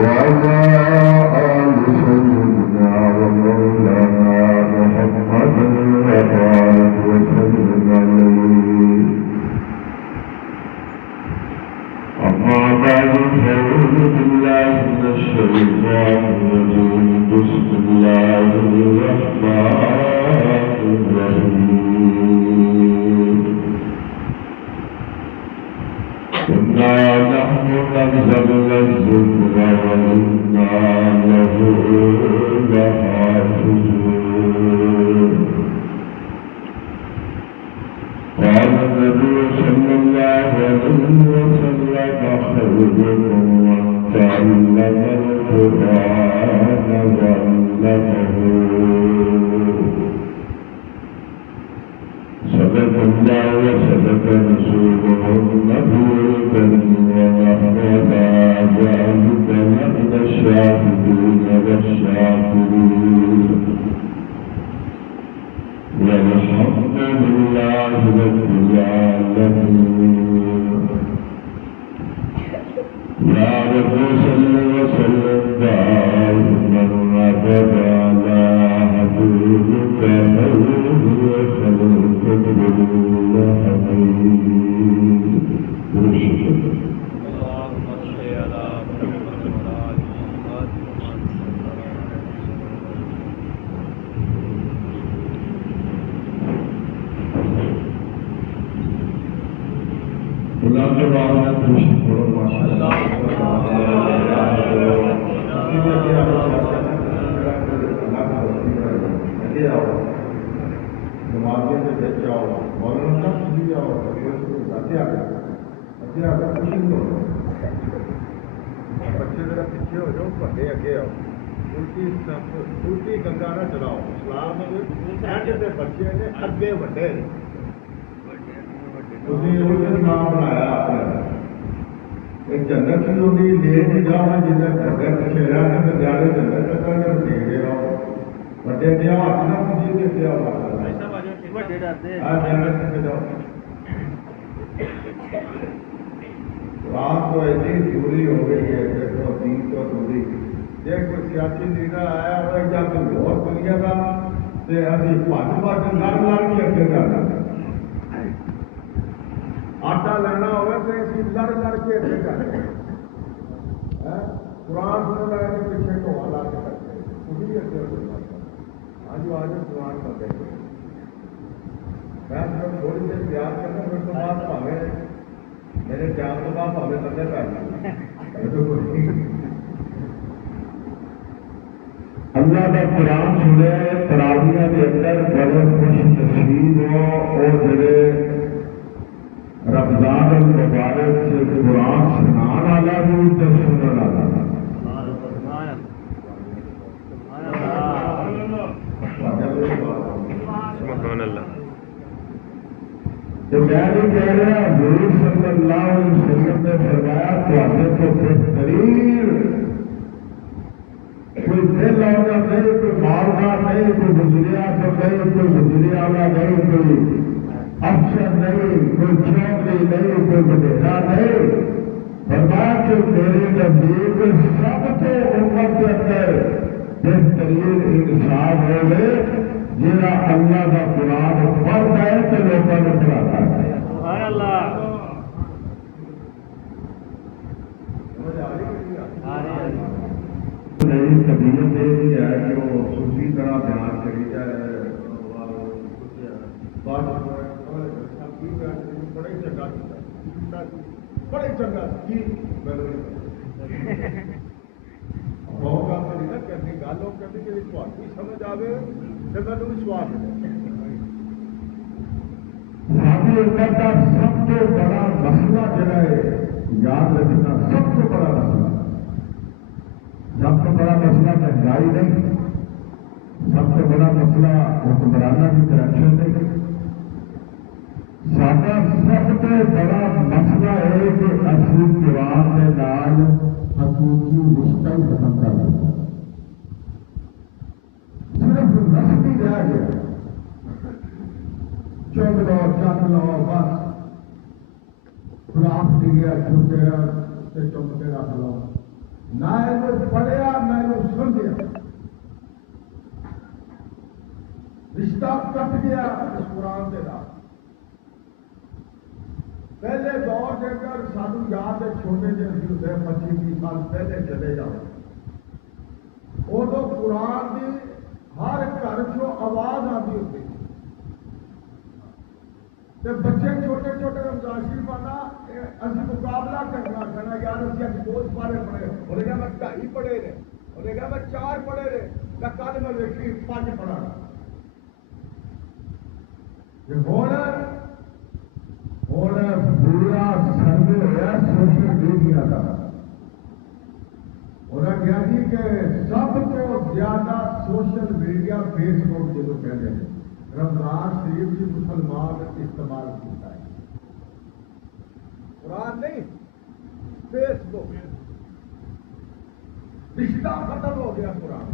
وعلى آل سيدنا ومولانا محمد وبارك وسلم عليه. أما بعد فأعوذ بالله من الشيطان الرجيم. بسم الله الرحمن الرحيم. إنا نحن نزلنا الذكر وإنا له لحافظون. قال النبي صلى الله عليه وسلم: خيركم من تعلم القرآن وعلمه. صدق الله وصدق رسوله النبي الكريم. ونحن لا ذلك من الشاهدين والشاكرين. والحمد لله رب العالمين. يا رب صل وسلم دائما ابدا على حبيبك خير خلق الله حبيب. الٹی گنگا نہ چلاؤ. اسلام بچے نے اگے وڈے نام بنایا ایک جنت لے کے جاؤ جن وڈے پیچھے رہنے زیادہ جنت دے گئے وڈے دیا ہاتھ نہ پوچھیے دیا جنت جاؤ. رات تو ایسی دوری ہو گئی ہے دیکھو دین تو دوری. جی کوئی سیاسی لیڈر آیا ہوا جا کے لاہور دنیا کا تو ابھی پانچ پانچ لڑ لڑ کے اگے جانا. آٹا لینا ہوگا تو اسی لڑ لڑ کے اگے جانا. قرآن سن لگا کے پیچھے ٹوہا لا کے کرتے وہی اگے آج آج قرآن کا دیکھو. میں تھوڑی دیر پیار کرنا پھر تو بات پاوے میرے جان تو بعد پاوے کرنے پہ اللہ کا قرآن سنے تراویہ کے اندر بڑے خوش نصیب ہو اور جڑے رمضان المبارک سے قرآن سنان والا بھی تو سنن والا. تو میں بھی کہہ رہا حضور صلی اللہ علیہ وسلم نے فرمایا تھوڑے تو بہترین کوئی دل والا نہیں, کوئی مالدار نہیں, کوئی گزریا تو نہیں, کوئی گزریا والا نہیں, کوئی افسر نہیں, کوئی چوکری نہیں, کوئی وڈیرا نہیں. فرمایا کہ میرے نزدیک سب تو امت کے اندر بہترین انسان ہوگے جہاں اللہ کا قرآن پڑھتا ہے تو لوگوں کو پڑھاتا ہے. سبحان اللہ. نئی طبیعت یہ ہے کہ وہ صوفی طرح بیان کری جائے. بڑے چنگا کرنی گل وہ کرنی جی تھی سمجھ آئے تو میں وشواس ساری امت کا سب سے بڑا مسئلہ جڑا ہے یاد رکھنا. سب سے بڑا مسئلہ مہنگائی نہیں. سب سے بڑا مسئلہ حکمرانہ کی کرپشن نہیں. سارا سب سے بڑا مسئلہ ہے کہ اصل جوان کے نال حقیقی رشتہ ہی ختم کر دیا. صرف رسمی رہ گیا. چل لو چل لو بس خلاف نہیں گیا چپ کے رکھ لو. نہ پڑھیا نہ سمجھیا، رشتہ کٹ گیا اس قرآن کے نام۔ پہلے دور کے اندر سانو یاد ہے، چھوٹے جیسے ہوتے 25-30 سال پہلے چلے جاؤ، ادو قرآن کی ہر گھر چو آواز آتی ہوتی، بچے چھوٹے چھوٹے رمضان شریف آنا اسی مقابلہ کرنا یار اسی اج بہت پڑھے انہیں کہا میں 2.5 پڑھے رہے، انہیں کہا میں 4 پڑھے رہے، میں کل میں ویکھی 5 پڑھا ہوں پورا سروے ہوا سوشل میڈیا کا، انہیں کہا جی کہ سب تو زیادہ سوشل میڈیا فیس بک جدو کہتے ہیں رمضان شریف کی مسلمان استعمال کیا ہے، قرآن نہیں فیس بک، رشتہ ختم ہو گیا قرآن،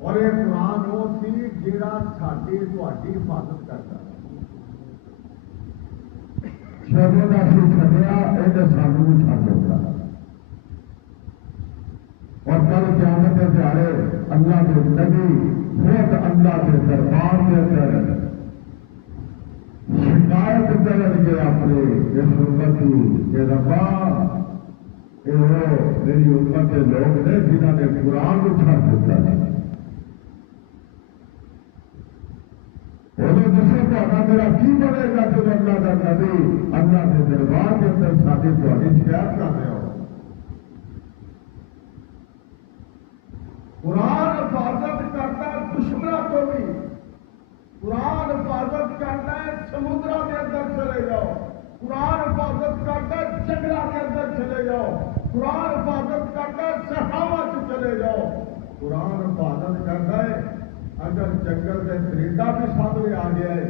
اور یہ قرآن وہ سی جہاں ساری تاری حفاظت کرتا ہے۔ شروع کا سی چڑیا یہ سانو بھی چھڈ ہوگا، اور کل قیامت کے دیہڑے اللہ کے نبی خود اللہ کے دربار کے اندر شکایت کریں گے اپنے اس امت کی کہ ربا یہ میری امت کے لوگ نے جنہوں نے قرآن کو چھڈ دیتا ہے، انہوں دسو تو میرا کی بنے گا جب اللہ کا نبی اللہ کے دربار کے اندر ساری تاری شکایت کر رہے ہو۔ قرآن حفاظت کرتا ہے دشمنوں کو بھی، قرآن حفاظت کرتا ہے سمندر کے اندر چلے جاؤ، قرآن حفاظت کرتا ہے جنگلوں کے اندر چلے جاؤ، قرآن حفاظت کرتا ہے صحراؤں سے چلے جاؤ، قرآن حفاظت کرتا ہے اگر جنگل کے درندہ بھی سامنے آ گیا ہے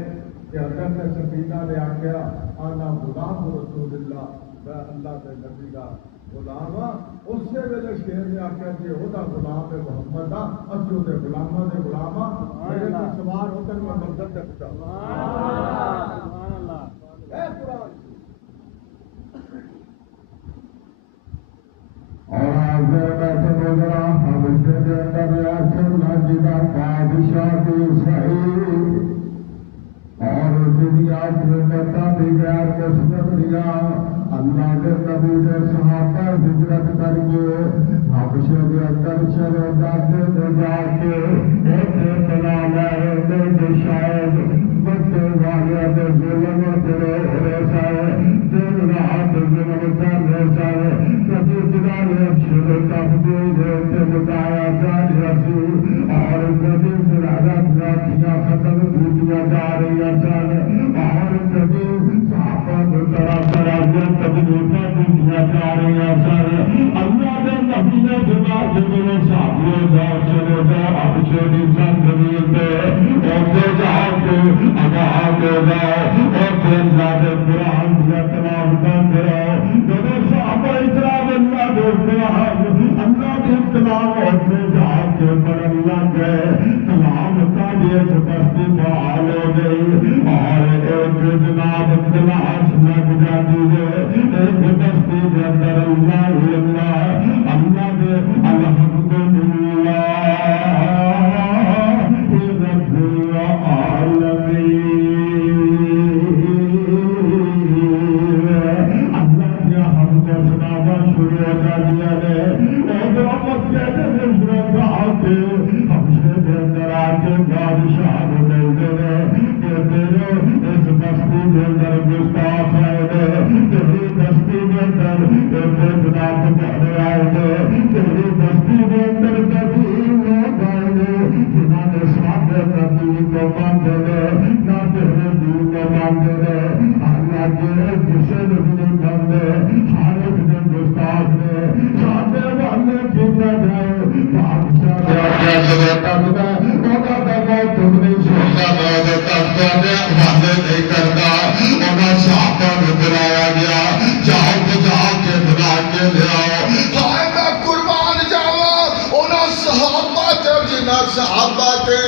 کہ حضرت سکینہ نے آخیا آنا غلام رسول اللہ، میں اللہ کے نبی کا غلام ہاں، اسی ویلے شیر نے آخیا کہ وہ غلام ہے محمد آ، اسی وہ غلاموں کے غلام ہاں، میرے کو سوار ہو کر میں منظر دیکھتا ہوں۔ اور آگے بیٹھے گزرا ہمیشہ کے اندر چلنا جگہ بادشاہ کی صحیح اور دنیا کے پتا بھی غیر مسلم دیا اللہ کے نبی نے صحابہ ہجرت کر کے حبشے کے اندر چلے جاتے تھے، جا کے ایسے بنا لے شاید بچے والے کے ظلم تیرے ہو جائے، دن رات ظلم کرنے جائے، کبھی جنانے شروع تبدیل سے بتایا جا رہا سی، اور کبھی زیادت راتیاں ختم کیتیاں جا رہی سن، اور کبھی صحابہ طرح طرح تکلیفیں دیتیاں جا رہی سن۔ اللہ کے نبی نے جگہ جگہ صحابیوں جاؤ چلے جاؤ حبشے کی سرزمین پہ، اوتے جا کے آگاہ دے جاؤ، اوتے اللہ کے قرآن دیا تمام کرتے رہو، جب صحابہ اکرام اللہ کے قرآن اللہ کے کلام ہوتے جا کے پڑھنے لگ گئے، کلام کا ایک بستی بحال ہو گئی، اور ایک جناب کلاس لگ جاتی ہے، ایک بستی کے اندر اللہ اللہ کے الحمدللہ رب العالمین، اللہ کے حمد و ثنا شروع کر دیا ہے، اور رحمت کہتے ہیں حبشے کے اندر آ کے بادشاہ ملتے ہیں کہ تیرے اس بستی کے اندر گستاخ آئے تھے، تیری بستی کے اندر جناب پڑھنے آئے تھے، تیری بستی کے اندر کبھی لوگ آئے تھے جنہوں نے ساتھ نبی کو مانتے تھے، نہ تیرے دین کو مانتے تھے، اللہ کے کسی نے بھی نہیں مانتے، ہر ایک نے گستاخ نے ساتھ والے کیتا جائے نہیں کرتا، انہیں صحابہ میں بلایا گیا، جاؤ بجا کے بلا کے لے آؤ، میں قربان جاوا انہاں صحابہ تے جنہاں صحابہ تے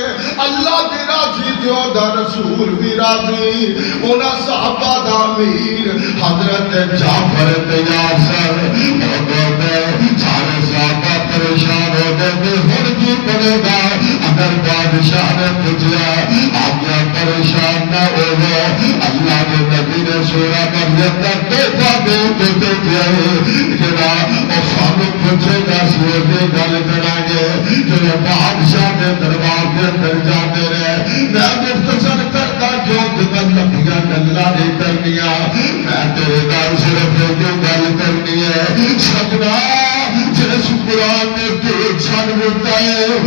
اللہ دی راہ راضی تے دا رسول بھی راضی انہاں صحابہ دا امیر حضرت جعفر تیار سر ہو گئے سارے صحابہ پریشان ہو گئے ہن کی پڑے گا اگر بادشاہ نے پوچھا آگیا پریشان نہ ہو گئے اللہ کے نبی نے سورہ مریم کا تحفہ دے کے جڑا اور سانو پوچھے گا سورہ کی گل کریں گے جو بادشاہ کے دربار کے اندر جاتے رہے میں مختصر کرتا جو دن لمبیاں گلاں نہیں کرنیاں میں تیرے نال صرف جو گل کرنی ہے سجنا جس قرآن نے دیکھ سن ملتا ہے وہ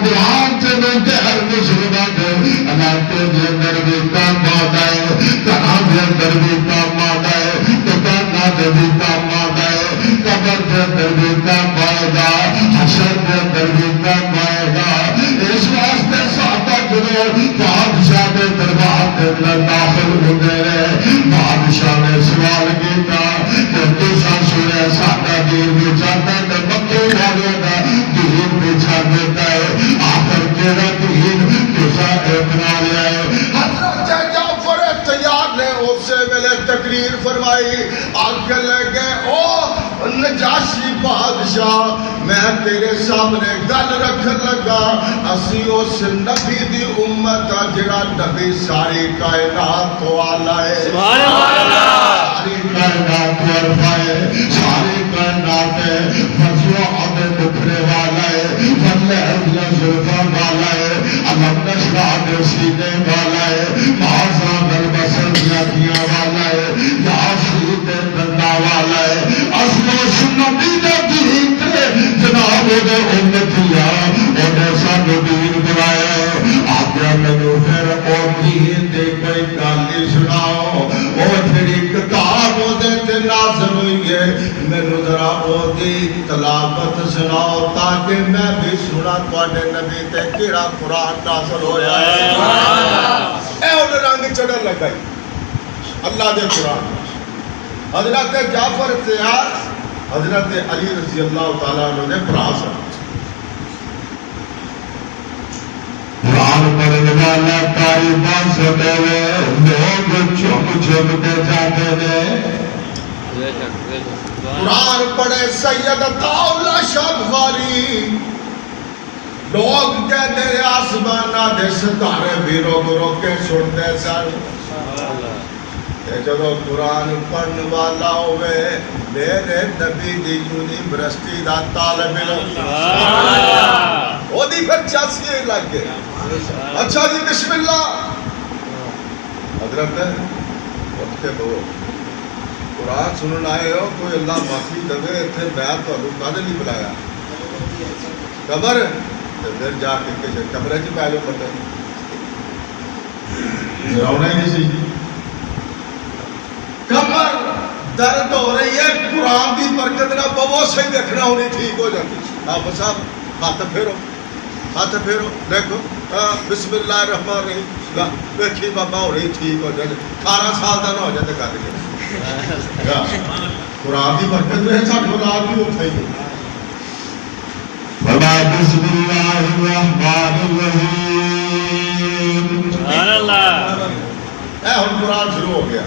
قرآن سے میں غیر مسلمان ہے علاقے کے اندر بھی کام آتا ہے کہاں کے اندر بھی کام آتا ہے دکانہ کے بھی کام آتا ہے قبر کے اندر بھی کام آئے گا حشر کے اندر بھی کام آئے گا اس واسطے صحابہ جنہوں بادشاہ کے دربار کے اندر داخل ہو گئے بادشاہ نے سوال کیا کہ تسا سنیا ساڈا دین بھی چاہتا ہے مکے والوں کا دین بھی چھڈ دیتا ہے آخر کیڑا دین تسا اپنا لیا ہے حضرت جعفر تیار نے اسی ویلے تقریر فرمائی آگے لگے او نجاشی بادشاہ میں تیرے سامنے گل رکھن لگا اسی اس نبی دی امت جڑا نبی ساری کائنات تو آلہ ہے سبحان اللہ ساری کائنات تو عرفہ ہے ساری کائنات ہے فضو عدے بکھرے والا ہے فضل حضلہ زلفہ والا ہے علم نشرہ دے سینے والا ہے معاذہ بالبسر دیاتیاں والا ہے یاسری دے دندہ والا ہے اصل و سنتی دے دین تے جناب دے امتیا انہیں سانو دین بنایا ہے آگیا میں پھر او دین دے کوئی گالی سناؤ او تیری کتاب دے تے نازل ہوئی ہے میرے ذرا او دی تلاوت سناؤ تاکہ میں بھی سنا تواڈے نبی تے کیڑا قرآن نازل ہویا ہے اے انہیں رنگ چڑھن لگائی اللہ دے قرآن حضرت جعفر تیار حضرت علی رضی اللہ تعالیٰ عنہ نے پراس قرآن پڑھنے والا کاری بات سنے لوگ چھم کے جاتے ہیں قرآن پڑھے سید عطاءاللہ شاہ بخاری لوگ کہتے ہیں آسمانہ دے ستارے بھی رو رو کے سنتے سن جب قرآن پڑھنے والا ہوئے میرے نبی دی یونیورسٹی دا طالب علم وہ دی پھر چاسکے لگ گئے اچھا جی بسم اللہ حضرت اٹھ کے بہو قرآن سنن آئے ہو کوئی اللہ معافی دوے اتھے بیعت تو اللہ قادر نہیں بلایا قبر پھر جا کے کسی قبرے جی پہلے پڑھتے رونا ہی نہیں سی کمر درد ہو رہی ہے قرآن دی برکت نہ بہت صحیح دیکھنا ہونی ٹھیک ہو جاتی آپ صاحب ہاتھ پھیرو دیکھو بسم اللہ الرحمن الرحیم دیکھی بابا ہو رہی ٹھیک ہو جائے 18 سال دا نہ ہو جائے کر کے قرآن دی برکت میں سب اولاد بھی اٹھائی بسم اللہ الرحمن الرحیم سبحان اللہ اے ہم قرآن شروع ہو گیا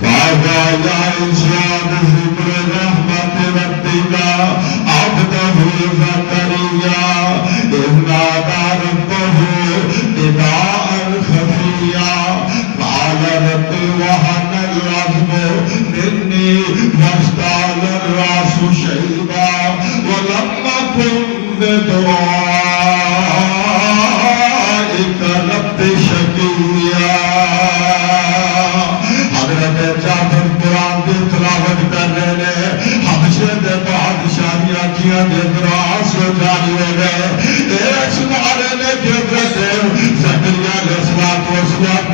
بابا یا انشاء ذکر رحمت ربک عبدہ زکریا اذ نادى ربه نداء خفيا قال رب وهن العظم مني واشتعل الراس شيبا ولم أكن بدعائك رب شقيا حضرت جعفر قرآن کی تلاوت کر رہے ہیں حبشے دے بادشاہیاں کیا دے دراز ہو جاری ہو گئے ایک سمارے نے کہ حضرت زکریا علیہ السلام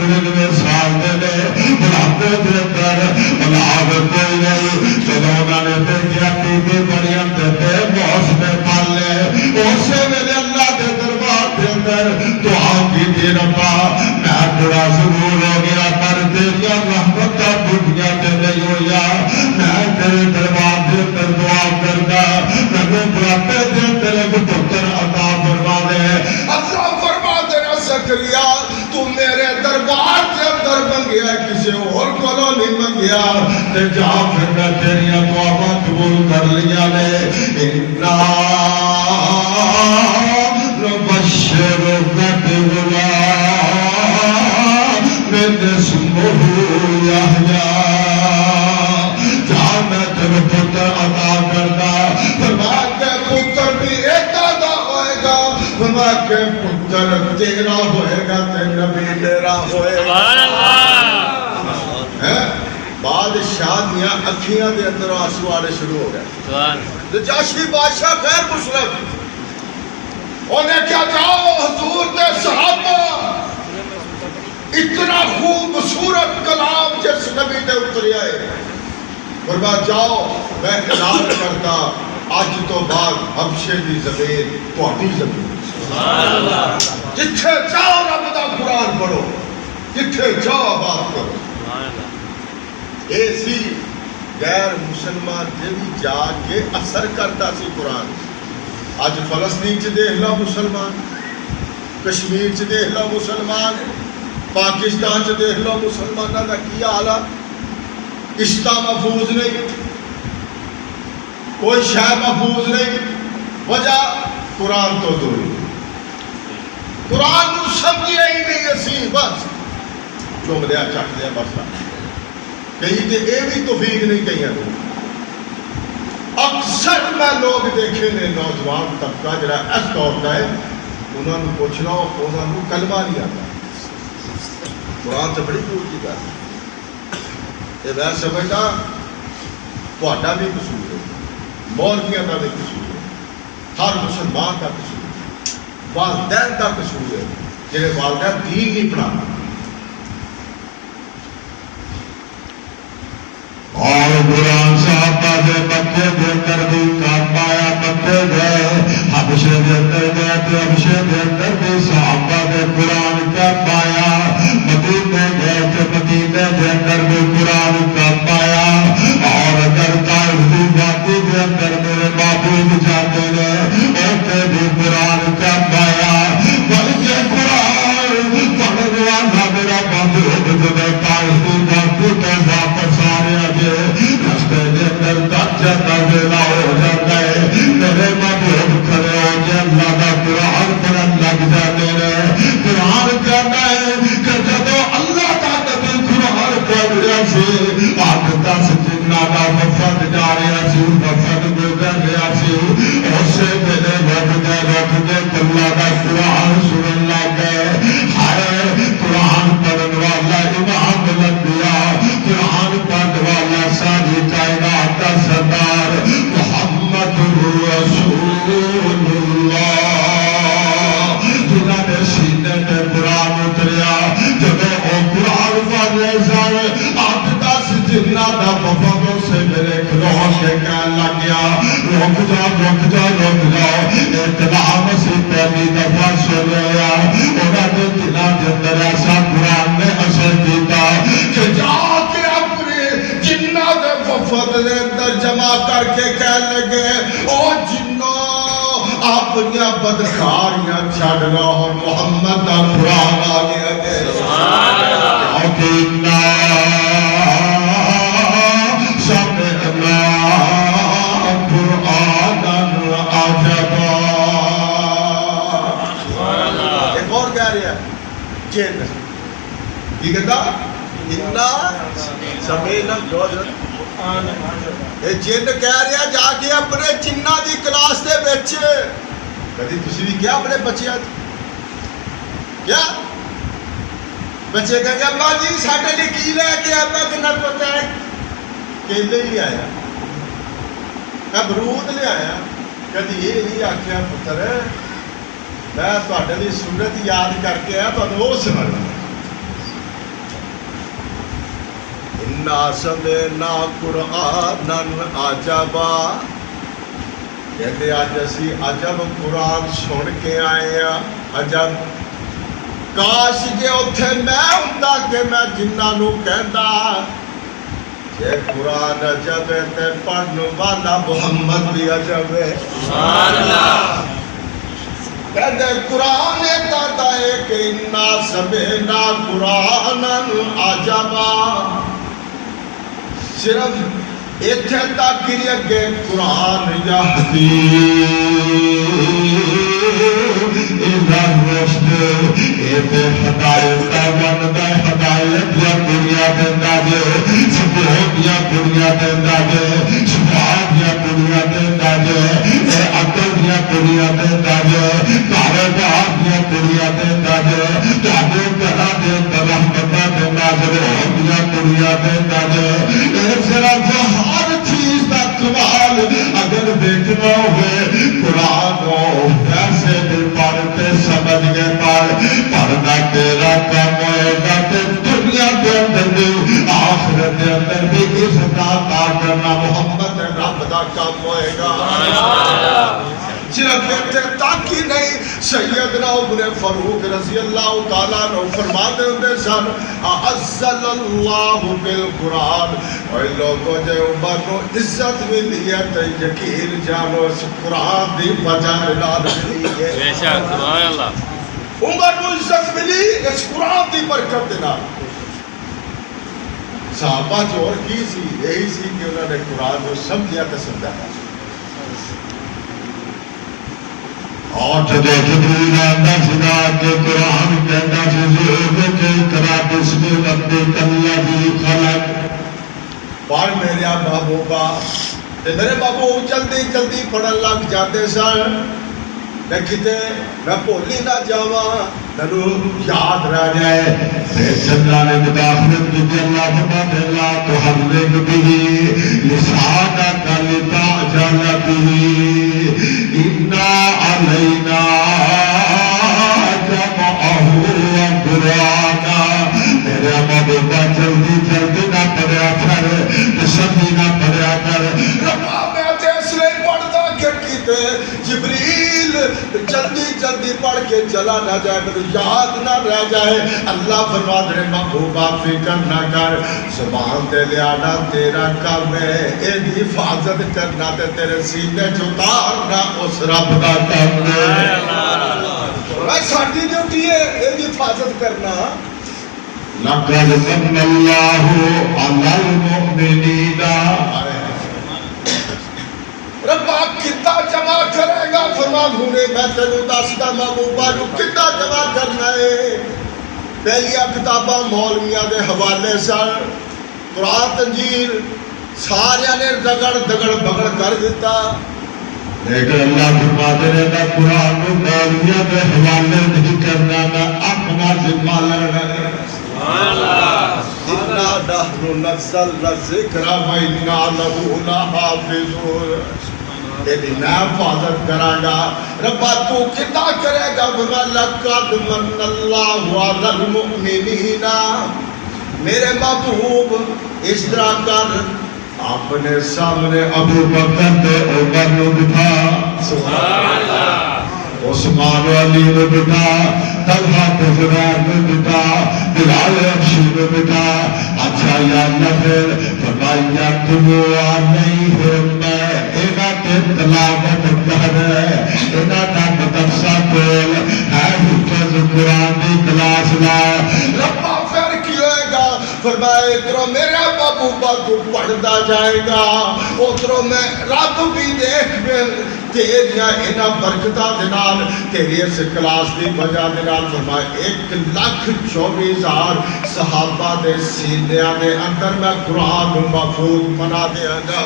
ملنے سال دے لے بلاتے دے در بلاو کوئی نہیں چلو انہوں نے دیکھیا بی بی مریم دے موسم پال لے اسے میرے اللہ دے دربار دے اندر دعا کی دی ربا میں بڑا ضرور ہو گیا پر تیریا رحمت کا دنیا تے نہیں ہویا میں تیرے دربار دے اندر دعا کردا میں بڑھاپے دے تیرے کو پتر عطا فرما دے اللہ فرما دے صرف پتر عطا کرتا فرمایا کہ پتر بھی ایتا دا ہوئے گا فرمایا کہ پتر تیرا ہوئے گا تے نبی تیرا ہوئے گا بادشاہ دیا اکھیاں دے اندر آنسو آنے شروع ہو گئے نجاشی بادشاہ غیر مسلم انہیں کیا جاؤ حضور دے صحابہ اتنا خوبصورت کلام جس نبی دے اتری آئے فرمایا جاؤ میں اعلان کرتا آج تو بعد حبشے دی زمین تہاڈی زمین جتھے جاؤ رب دا قرآن پڑھو جتھے جاؤ بات کرو ایسی غیر مسلمان جے بھی جا کے اثر کرتا سی قرآن آج فلسطین چ دیکھ لو مسلمان کشمیر چ دیکھ لو مسلمان پاکستان چ دیکھ لو مسلمانوں کا کی حال ہے عشتہ محفوظ نہیں کوئی شے محفوظ نہیں وجہ قرآن تو دوری قرآن کو سمجھے ہی نہیں اسی بس چوم دیا چک دیا بس کہیں تے اے بھی توفیق نہیں کہیں اکثر میں لوگ دیکھے نے نوجوان طبقہ جڑا اس دور کا ہے انہوں نے پوچھنا انہوں نے کلمہ نہیں آتا قرآن سے بڑی دور کی بات یہ میں سمجھتا تہاڈا بھی قصور ہے مولویوں کا بھی قصور ہے ہر مسلمان کا قصور ہے والدین کا قصور ہے جنہیں والدین دین نہیں پڑھانا اور قرآن صحابہ دے مکے دے اندر بھی کام پایا مکے گئے حبشے دے اندر گئے تو حبشے دے اندر بھی صحابہ دے قرآن کا پایا مدینے گئے تو مدینے دے اندر بھی قرآن کا پایا اور اگر طائف دی وادی دے اندر میرے معبود جاتے گئے اوتے بھی قرآن کا پایا بلکہ قرآن پڑھنے والا میرا معبود جب طائف دی وادی تو واپس آ رہے رستے دے اندر جاتا ویلا ہو جاتا ہے میرے محبوب کھڑے ہو کے اللہ کا قرآن پڑھن لگ جاتے ہیں قرآن کہتا ہے کہ جب اللہ کا نبی قرآن پڑھ رہا سی 8-10 جنہ کا وفد جا رہا سی وفد گزر رہا سی اسے میرے رب کے اللہ کا قرآن سنن لگ گئے ہائے قرآن پڑھن والا امام الانبیاء قرآن پڑھن والا ساری کائنات کا سردار محمد رسول اللہ جنہوں نے سینے میں قرآن اتریا جب وہ قرآن پڑھنے سارے 8-10 جنہ کا وفد سے میرے کھلو کے کہنے لگ گیا رک جاؤ اطلاع مسیح پہلی دفعہ سن لیا انہوں نے دلوں کے اندر ایسا قرآن نے اثر کیتا کہ جا کے جنہ دے وفد دے اندر جمع کر کے کہنے لگے او جنوں اپنی بدکاریاں چھڈ لو محمد دا قرآن آ گیا ہے سبحان اللہ کیونکہ سمعنا قرآنا عجبا ایک اور کہہ رہا ہے جن یہ کہتا سمینا جن کہہ رہا جا کے اپنے جنہ دی کلاس دے بچے کدی تسی بھی کیا اپنے بچے کیا بچے کہہ ابا جی ساڈے لیے کی لے کے آتا جنہ پتہ ہے کیلے ہی آیا امرود لے آیا کدی یہ نہیں آخیا پتر میں تہاڈے لیے سورت یاد کر کے آیا تہاڈوں وہ سمجھنا اِنَّا سَمِعْنَا قُرْآنًا عَجَبًا کہتے آج اسی عجب قرآن سن کے آئے ہیں عجب کاش جے اتھے میں ہوندا کہ میں جنہاں نوں کہندا جے قرآن عجب ہے تے پڑھن والا محمد بھی عجب ہے سبحان اللہ کہتے قرآن کہتا ہے کہ اِنَّا سَمِعْنَا قُرْآنًا عَجَبًا صرف اتھے تک ہی اگے قرآن یہدی اِلَى الرُّشْدِ اِدْ ہدایت بندہ ہدایت یا دنیا دندا جے دیا کڑیاں دینا جے شفا دیا کڑیاں دینا جے عقل دیا کڑیاں دینا جے کاروبار دیا کڑیاں دینا جے تھوڑے گھراں دے اندر رحمتاں دے نازل ہون دیا کڑیاں دینا جے ذرا ہر چیز کا کمال اگر دیکھنا ہوئے قرآن ہو پیسے دے پڑھتے سمجھ کے پڑھنا تیرا کام ہوئے گا دنیا کے اندر بھی آخرت کے اندر بھی عزت عطا کرنا محمد رب دا کام ہوئے گا صرف بیٹھے تاکہ نہیں سیدنا عمر فاروق رضی اللہ تعالیٰ عنہ فرماتے ہوتے سن اعزل اللہ بالقرآن اور لوگوں جو عمر کو عزت ملی ہے تو یقین جانو اس قرآن دی وجہ نال ملی ہے بے شک سبحان اللہ عمر کو عزت ملی اس قرآن دی برکت دے نال صحابہ جو اور کی سی یہی سی کہ انہوں نے قرآن کو سمجھا تے سمجھایا اور جدو جبریل آندا سنا کہ قرآن کہندا سی ضرور کہ اقرا بسم ربک الذی خلق پڑھ میرے محبوبا تے میرے بابو جلدی جلدی پڑھن لگ جاتے سن میں کتے میں بھولی نہ جاواں تنو یاد رہ جائے چندہ نے مداخلت کی اللہ فرماتے لا تحرک به لسانک لتعجل به انا علینا جمعہ وقرآنا میرے محبوبہ جلدی جلدی نہ پڑھیا کر تسلی نہ پڑھیا کر ربا میں تے اس لیے پڑھتا کیتے جبریل جلدی جلدی پڑھ کے چلا نہ جائے میرے یاد نہ رہ جائے اللہ فرما دے محبوبہ فکر نہ کر زبان دے لیانا تیرا کام ہے ایک حفاظت کرنا تے تیرے سینے چتارنا اس رب کا کام ہے بھائی ساڑھی ڈیوٹی ہے ایک حفاظت کرنا لَقَدْ مَنَّ اللَّهُ عَلَى الْمُؤْمِنِينَ رب آپ کتنا جمع کرے گا فرما دھونے میں تینوں دستا محبوبہ نو کتنا جمع کرنا ہے پہلیا کتاباں مولویاں دے حوالے سن قرآن تنجیل سارے نے دگڑ دگڑ بگڑ کر دیتا لیکن اللہ فرماتے ہیں کہ قرآن کو مولویاں دے حوالے نہیں کرنا میں اپنا ذمہ لینا ہے اِنَّا نَحْنُ نَزَّلْنَا الذِّكْرَ وَإِنَّا لَهُ لَحَافِظُونَ تیری میں حفاظت کرا گا ربا تو کتا کرے گا لَقَدْ مَنَّ اللَّهُ عَلَى الْمُؤْمِنِينَ میرے محبوب اس طرح کر اپنے سامنے ابو بکر تے عمر نو بٹھا سبحان اللہ عثمان و علی نو بٹھا طلحہ تے زبیر نو بٹھا بلال حبشی نو بٹھا اچھا یا اللہ پھر فرمایا تم نہیں ہو میں اینا تے تلاوت کر اینا دا مدرسہ کھول ہے حفظ قرآن دی کلاس لا ربا پھر کی ہوئے گا فرمائے ادھروں میرا محبوبہ تو پڑھتا جائے گا ادھروں میں رب بھی دیکھ تیریاں اینا برکتہ دنال تیری اس کلاس دی وجہ دنال فرمائے 1,24,000 صحابہ دے سینیاں دے اندر میں قرآن محفوظ بنا دیا گا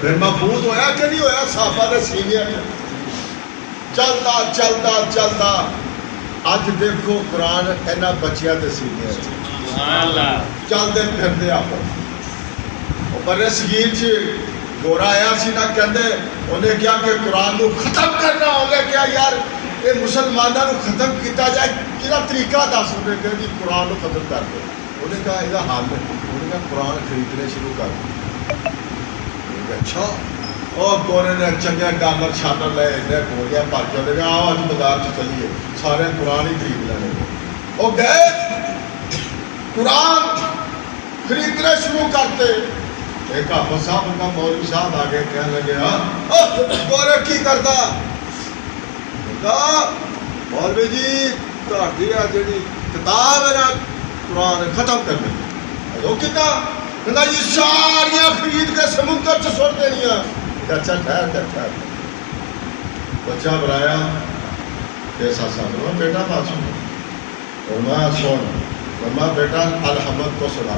پھر محفوظ ہویا کہ نہیں ہویا صحابہ دے سینیاں چلتا چلتا چلتا آج دیکھو قرآن اینا بچیاں دے سینیاں چل دے پھر دے آپ پر صغیر چھے گورا آیا سی نہ کہندے انہیں کیا کہ قرآن کو ختم کرنا ہوگا کیا یار یہ مسلمانہ کو ختم کیتا جائے کیا طریقہ دس انہیں کہا جی قرآن کو ختم کر دے انہیں کہا ایدہ حال میں انہیں کہا قرآن خریدنے شروع کر دے انہیں کہا اچھا اور گورے نے چنگے ڈالر چھاٹر لے انہیں گولیاں پاک کر دے آؤ آج مدار سے چلیے سارے قرآن ہی خرید لینے اور گئے قرآن خریدنے شروع کرتے ایک حافظ صاحب ان کا مولوی صاحب آگے کہنے لگے گورے کی کرتا کہا مولوی جی تہاڈی جڑی کتاب ہے نا قرآن ختم کر دیں وہ کتاب کہنا جی ساریاں خرید کے سمندر سے سوٹ دینی ہے اچھا ٹھہر بچہ برایا کیسا صاحب بیٹا بات سن اور میں سن اور میں بیٹا الحمد کو سنا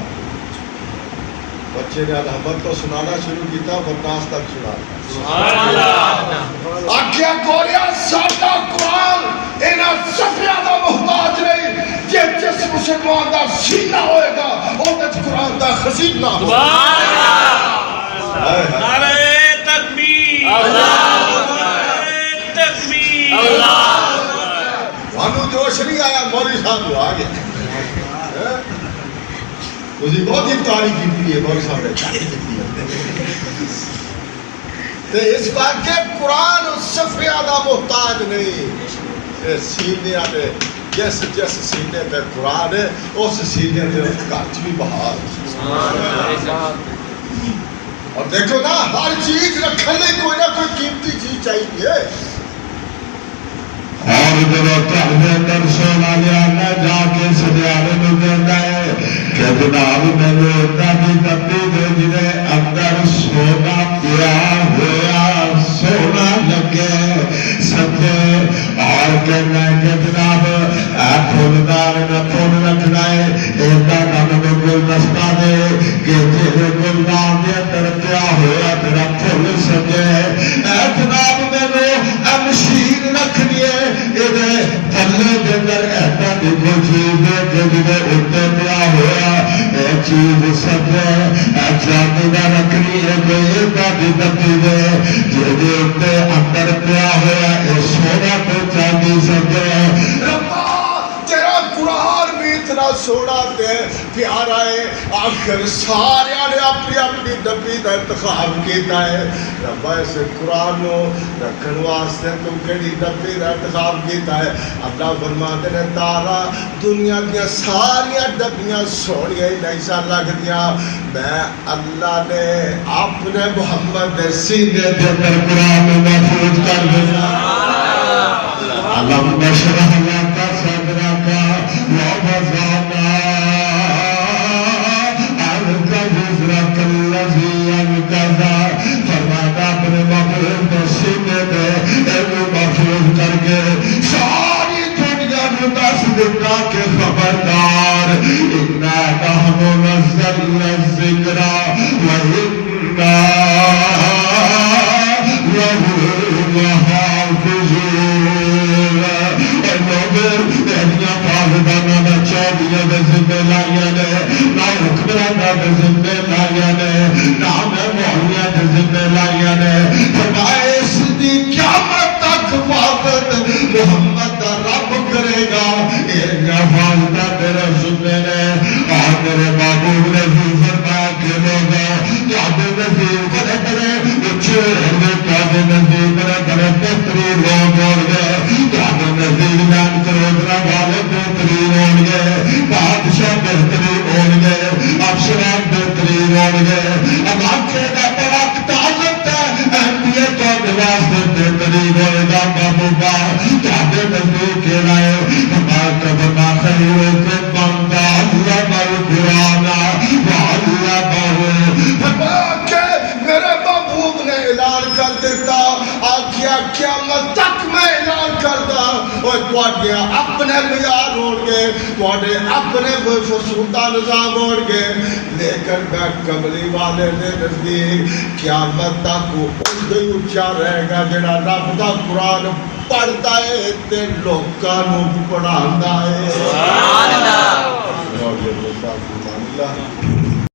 بچے نے الحمد تو سنانا شروع کیا والناس تک سنا سبحان اللہ آکھیا گوریا ساڈا قرآن انہاں صفحیاں دا محتاج نہیں کہ جس مسلمان دا سینہ ہوئے گا وہ قرآن دا خزینہ ہوگا. سبحان اللہ نعرہ تکبیر اللہ تکبیر اللہ وانو جوش نہیں آیا مولوی صاحب کو آ گیا اسی بہت افطاری کی ہے مولوی صاحب نے چاہی کی ہے اس بات کے قرآن صفحہ دا محتاج نہیں سینے آنے جس سینے پہ قرآن ہے اس سینے پہ کاچ بھی بہار اور دیکھو نا ہر چیز رکھنے کوئی نہ کوئی قیمتی چیز چاہیے اور جب تہنے در سونا لیا میں جا کے سدیارے میں دیتا ہے کہ جناب میں نے اتنی تبدی دے جنہیں اندر سونا پیا ہوا سونا لگے سجے اور کہنا ہے کہ جناب اے پھولدار نہ پھول رکھنا ہے ایتا نم میں گل نستا دے کہ جنہیں گلدان دے اندر پیا ہوا تیرا پھول سجے اے جناب میں نے امشیر رکھنی ہے تھلے کے اندر ایسا بھی کوئی چیز ہے جب اتنے پیا ہوا یہ چیز سب ہے چاندی کا رکھنی ہے کوئی ایسا بھی تبدیل ہے جب اتنے اندر پیا ہوا یہ سونا تو چاندی سب ہے. تیرا قرآن بھی اتنا سونا تے پیارا ہے آخر سارے نے اپنی اپنی ڈبی کا انتخاب کیتا ہے ربا اس قرآن نو رکھن واسطے تو کیڑی ڈبی کا انتخاب کیتا ہے اللہ فرماتے نے تارا دنیا دیا ساری ڈبیاں سونیاں ہی نہیں سا لگدیاں میں اللہ نے اپنے محمد دے سینے دے اندر قرآن محفوظ کر دیا. اللهم اشرح لك صدرك ووضعنا عنك وزرك الذي انقض فرمایا اپنے محبوب کو سینے میں اینو محفوظ کر کے ساری دنیا کو دس دیتا کہ خبردار انا نحن نزلنا الذکر وانا له لحافظون. چودھری کے ذمہ لائیا نے نہ حکمران کے ذمہ لائیا نے نہ مولیا کے ذمہ لائیا نے فرمایا اس دی قیامت تک حفاظت محمد کا رب کرے گا یہ حفاظت میرے ذمہ نے اور میرے محبوب نے بھی فرمایا کہ لوگ تھوڑے نزدیک بڑے بڑے اچھے ہونے تھوڑے نزدیک بڑے بڑے بہترین لوگ ہو گئے تھوڑے نزدیک نام کروڑا والے بہترین ہو گئے بادشاہ بہترین ہو گئے افسران بہترین ہو گئے اب آنکھیں کا بڑا تعلق ہے اہمیت تو واسطے بہترین ہوئے گا محبوبہ تھوڑے نزدیک کے لائے ہمارا قدمہ خیروں سے بندہ اللہ بل قرآن اللہ میرے محبوب نے اعلان کر دیتا آکھیا قیامت تک میں اعلان کرتا اور تواڈے اپنے معیار ہون گے تواڈے اپنے فرسودہ نظام ہون گے لیکن میں کملی والے دے نزدیک قیامت تک اس دے اونچا رہے گا جڑا رب دا قرآن پڑھتا ہے تے لوکاں نوں پڑھاندا ہے.